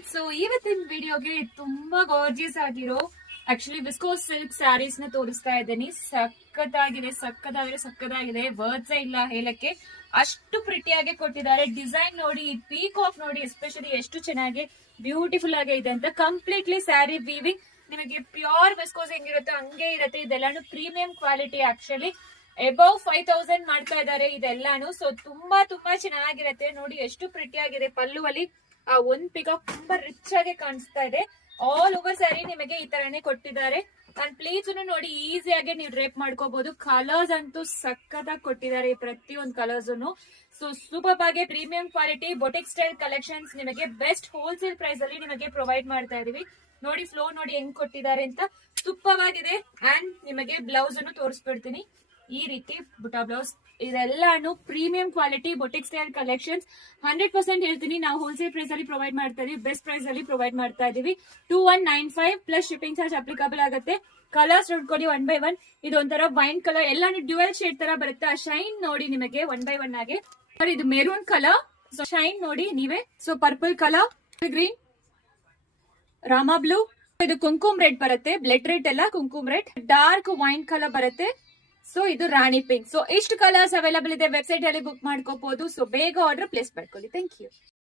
Friends, ಇವತ್ತಿನ ವಿಡಿಯೋಗೆ ತುಂಬಾ ಗಾರ್ಜಿಯಸ್ ಆಗಿರೋ ಆಕ್ಚುಲಿ ವಿಸ್ಕೋಸ್ ಸಿಲ್ಕ್ ಸ್ಯಾರೀಸ್ ನ ತೋರಿಸ್ತಾ ಇದ್ದೀನಿ. ಸಕ್ಕತ್ತಾಗಿದೆ ವರ್ಡ್ಸ್ ಇಲ್ಲ ಹೇಳಕ್ಕೆ, ಅಷ್ಟು ಪ್ರಿಟಿಯಾಗಿ ಕೊಟ್ಟಿದ್ದಾರೆ. ಡಿಸೈನ್ ನೋಡಿ, ಪೀಕಾಕ್ ನೋಡಿ, ಎಸ್ಪೆಷಲಿ ಎಷ್ಟು ಚೆನ್ನಾಗಿ ಬ್ಯೂಟಿಫುಲ್ ಆಗಿ ಇದೆ ಅಂತ. ಕಂಪ್ಲೀಟ್ಲಿ ಸ್ಯಾರಿ ವೀವಿಂಗ್, ನಿಮಗೆ ಪ್ಯೂರ್ ವಿಸ್ಕೋಸ್ ಹೆಂಗಿರುತ್ತೆ ಹಂಗೆ ಇರುತ್ತೆ. ಇದೆಲ್ಲಾನು ಪ್ರೀಮಿಯಂ ಕ್ವಾಲಿಟಿ. ಆಕ್ಚುಲಿ ಎಬವ್ 5000 ಮಾಡ್ತಾ ಇದ್ದಾರೆ ಇದೆಲ್ಲಾನು. ಸೊ ತುಂಬಾ ಚೆನ್ನಾಗಿರುತ್ತೆ. ನೋಡಿ ಎಷ್ಟು ಪ್ರಿಟಿ ಆಗಿದೆ. ಪಲ್ಲುವಲ್ಲಿ ಆ ಒಂದ್ ಪಿಕಾಕ್ ತುಂಬಾ ರಿಚ್ ಆಗಿ ಕಾಣಿಸ್ತಾ ಇದೆ. ಆಲ್ ಓವರ್ ಸ್ಯಾರಿ ನಿಮಗೆ ಈ ತರಾನೇ ಕೊಟ್ಟಿದ್ದಾರೆ. ಅಂಡ್ ಪ್ಲೀಸ್ ನೋಡಿ, ಈಸಿಯಾಗಿ ನೀವು ಡ್ರೇಪ್ ಮಾಡ್ಕೋಬಹುದು. ಕಲರ್ಸ್ ಅಂತೂ ಸಖತ್ತಾಗಿ ಕೊಟ್ಟಿದ್ದಾರೆ ಪ್ರತಿಯೊಂದು ಕಲರ್ಸ್. ಸೊ ಸೂಪರ್ ಆಗಿ premium quality boutique style collections ನಿಮಗೆ ಬೆಸ್ಟ್ ಹೋಲ್ಸೇಲ್ ಪ್ರೈಸ್ ಅಲ್ಲಿ ನಿಮಗೆ ಪ್ರೊವೈಡ್ ಮಾಡ್ತಾ ಇದೀವಿ. ನೋಡಿ ಫ್ಲೋ ನೋಡಿ ಹೆಂಗ್ ಕೊಟ್ಟಿದ್ದಾರೆ ಅಂತ, ಸೂಪರ್ ಆಗಿದೆ. ಅಂಡ್ ನಿಮಗೆ ಬ್ಲೌಸ್ ಅನ್ನು ತೋರಿಸ್ಬಿಡ್ತೀನಿ. ಈ ರೀತಿ ಬುಟಾ ಬ್ಲೌಸ್, ಇದೆಲ್ಲಾನು premium quality boutique style collections. 100% ಹೇಳ್ತೀನಿ, ನಾವು ಹೋಲ್ಸೇಲ್ ಪ್ರೈಸ್ ಅಲ್ಲಿ ಪ್ರೊವೈಡ್ ಮಾಡ್ತಾ ಇದೀವಿ, ಬೆಸ್ಟ್ ಪ್ರೈಸ್ ಅಲ್ಲಿ ಪ್ರೊವೈಡ್ ಮಾಡ್ತಾ ಇದೀವಿ. 2195 ಪ್ಲಸ್ ಶಿಪ್ಪಿಂಗ್ ಚಾರ್ಜ್ ಅಪ್ಲಿಕಬಲ್ ಆಗುತ್ತೆ. ಕಲರ್ಸ್ ನೋಡ್ಕೊಳ್ಳಿ ಒನ್ ಬೈ ಒನ್. ಇದು ಒಂಥರ ವೈನ್ ಕಲರ್, ಎಲ್ಲಾನು ಡ್ಯುಯಲ್ ಶೇಡ್ ತರ ಬರುತ್ತೆ. ಆ ಶೈನ್ ನೋಡಿ ನಿಮಗೆ ಒನ್ ಬೈ ಒನ್ ಆಗಿ. ಇದು ಮೆರೂನ್ ಕಲರ್, ಸೊ ಶೈನ್ ನೋಡಿ ನೀವೇ. So purple colour, green, Rama blue, ಇದು ಕುಂಕುಮ್ ರೆಡ್ ಬರುತ್ತೆ. ಬ್ಲಡ್ ರೆಡ್ ಎಲ್ಲ kumkum red, dark wine colour ಬರುತ್ತೆ. ಸೊ ಇದು ರಾಣಿ ಪಿಂಕ್. ಸೊ ಇಷ್ಟು ಕಲರ್ಸ್ ಅವೈಲಬಲ್ ಇದೆ. ವೆಬ್ಸೈಟ್ ಅಲ್ಲಿ ಬುಕ್ ಮಾಡ್ಕೋಬಹುದು. ಸೊ ಬೇಗ ಆರ್ಡರ್ ಪ್ಲೇಸ್ ಮಾಡ್ಕೊಳ್ಳಿ. Thank you.